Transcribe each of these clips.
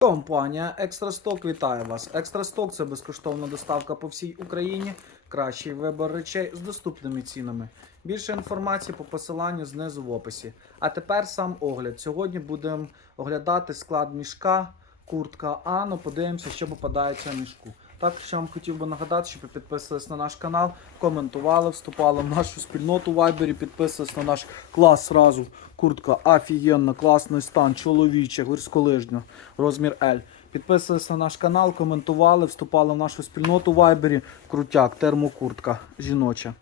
Компанія Екстрасток вітає вас. Екстрасток це безкоштовна доставка по всій Україні. Кращий вибір речей з доступними цінами. Більше інформації по посиланню знизу в описі. А тепер сам огляд. Сьогодні будемо оглядати склад мішка, куртка Ано. Подивимося, що попадається в мішку. Також я вам хотів би нагадати, щоб ви підписувались на наш канал, коментували, вступали в нашу спільноту в Вайбері, підписувались на наш клас зразу. Куртка офігенна, класний стан, чоловіча, гірськолижня, розмір L. Підписувались на наш канал, коментували, вступали в нашу спільноту в Вайбері. Крутяк, термокуртка жіноча.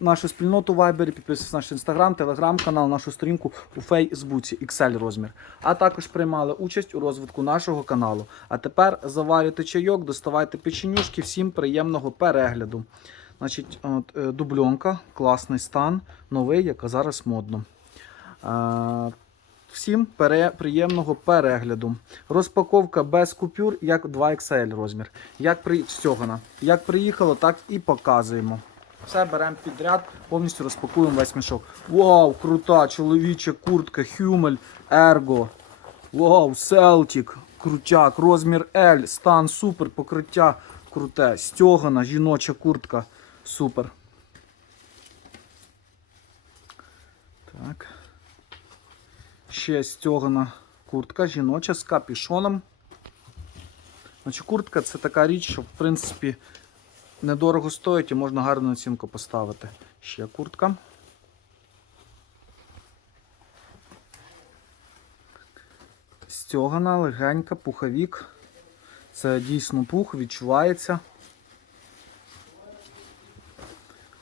Нашу спільноту в Viber, підписуйтесь на наш інстаграм, телеграм-канал, нашу сторінку у Фейсбуці, XL розмір. А також приймали участь у розвитку нашого каналу. А тепер заварюйте чайок, доставайте печенюшки, всім приємного перегляду. Значить, от, е, дубльонка, класний стан, новий, яка зараз модно. Е, Всім пере, приємного перегляду. Розпаковка без купюр, як 2XL розмір. Як при... стьогана. Як приїхало, так і показуємо. Все беремо підряд, повністю розпакуємо весь мішок. Вау, крута чоловіча куртка, Хюмель, Ерго. Вау, Селтік, крутяк, розмір L, стан супер, покриття круте, стьогана, жіноча куртка. Супер. Так. Ще стьогана куртка, жіноча з капішоном. Значить, куртка це така річ, що в принципі недорого стоїть і можна гарну оцінку поставити. Ще куртка. Стьогана, легенька, пуховік. Це дійсно пух, відчувається.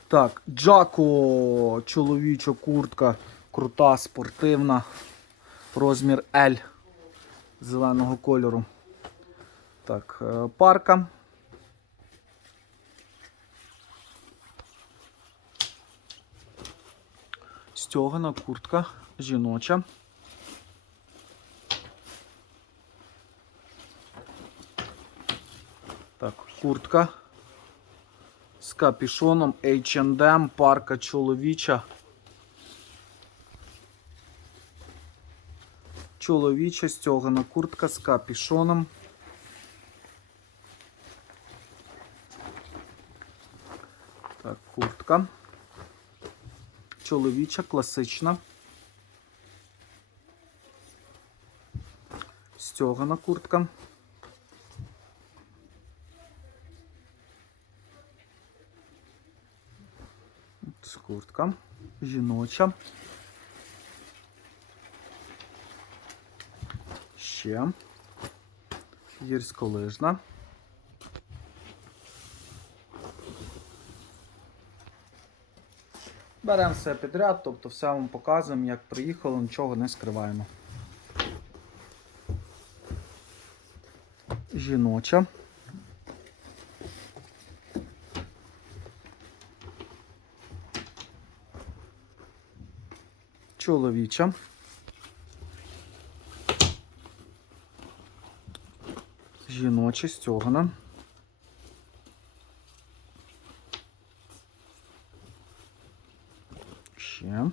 Так, Джако, чоловіча куртка, крута, спортивна. Розмір L зеленого кольору. Так, е, парка. Стьогана куртка жіноча. Так, куртка з капішоном H&M, парка чоловіча. Чоловіча стьогана куртка з капішоном. Так, куртка. Чоловіча, класична. Стьогана куртка. Ось Куртка. Жіноча. Ще. Гірськолижна. Беремо все підряд, тобто все вам показуємо, як приїхало, нічого не скриваємо. Жіноча. Чоловіча. Жіноча стьогана. Ще.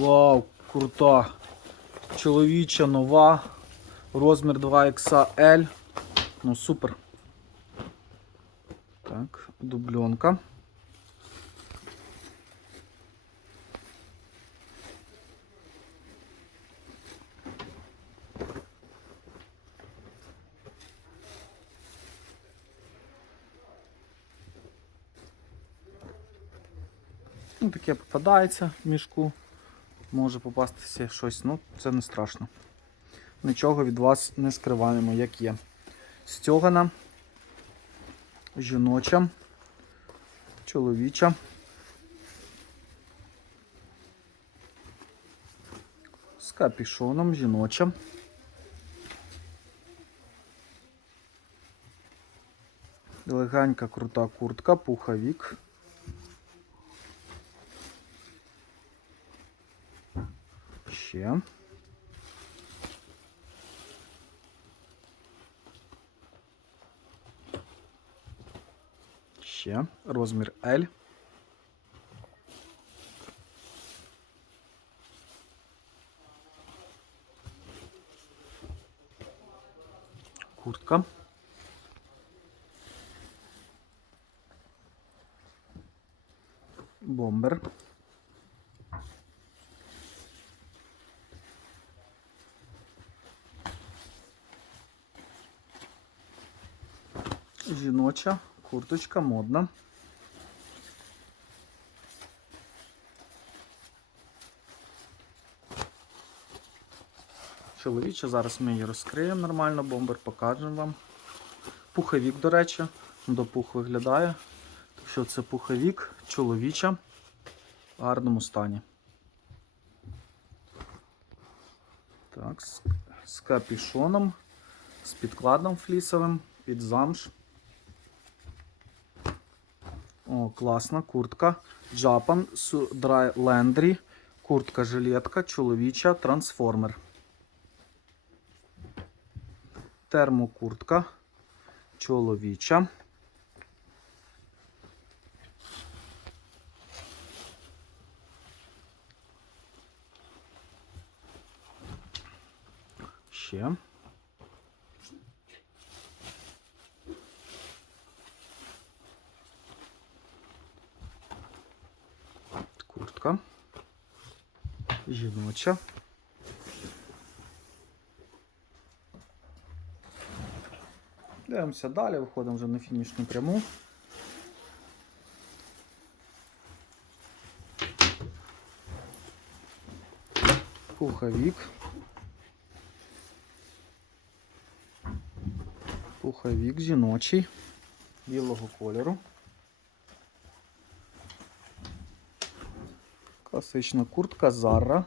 Вау, крута. Чоловіча нова. Розмір 2XL. Ну, супер. Так, дубльонка. Ну, таке попадається в мішку. Може попастися щось, ну це не страшно. Нічого від вас не скриваємо, як є. Стьогана, жіноча, чоловіча. З капішоном, жіноча. Легенька крута куртка, пуховік. є. Ще розмір L. Куртка. Бомбер. Жіноча курточка модна. Чоловіча, зараз ми її розкриємо нормально, бомбер, покажемо вам. Пуховік, до речі, до пух виглядає. Так що це пуховік, чоловіча в гарному стані. Так, з, капюшоном, з підкладом флісовим, під замш. О, класна куртка. Japan Dry Landry. Куртка жилетка, чоловіча, трансформер. Термокуртка чоловіча. Ще. Куртка. Жіноча. Дивимося далі, виходимо вже на фінішну пряму. Пуховік. Пуховік жіночий, білого кольору. Класична куртка Zara.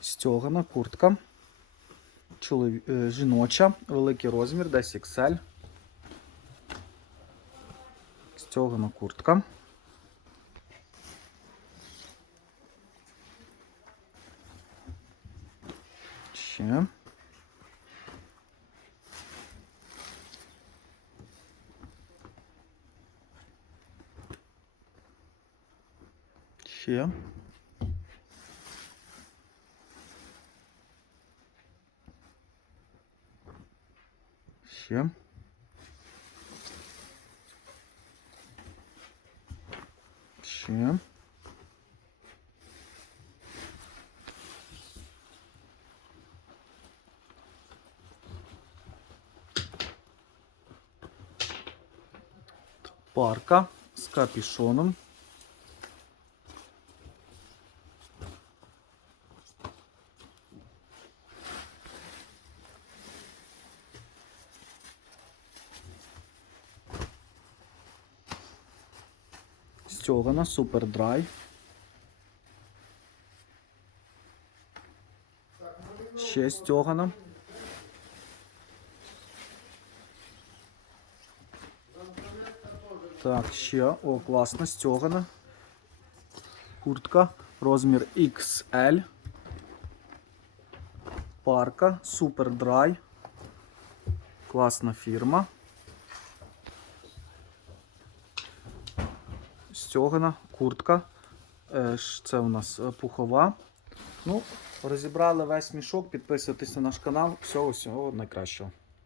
Стьогана куртка. Чолові... е, Жіноча, великий розмір, десь XL. Стьогана куртка. Ще. Ще. Ще. Ще. Парка з капюшоном. Стьогана, супер драй. Ще стьогана. Так, ще, о, класно, стьогана. Куртка, розмір XL. Парка, супер драй. Класна фірма. Стьогана, куртка. Е, Це у нас е, пухова. Ну, розібрали весь мішок. Підписуйтесь на наш канал. Всього всього найкращого.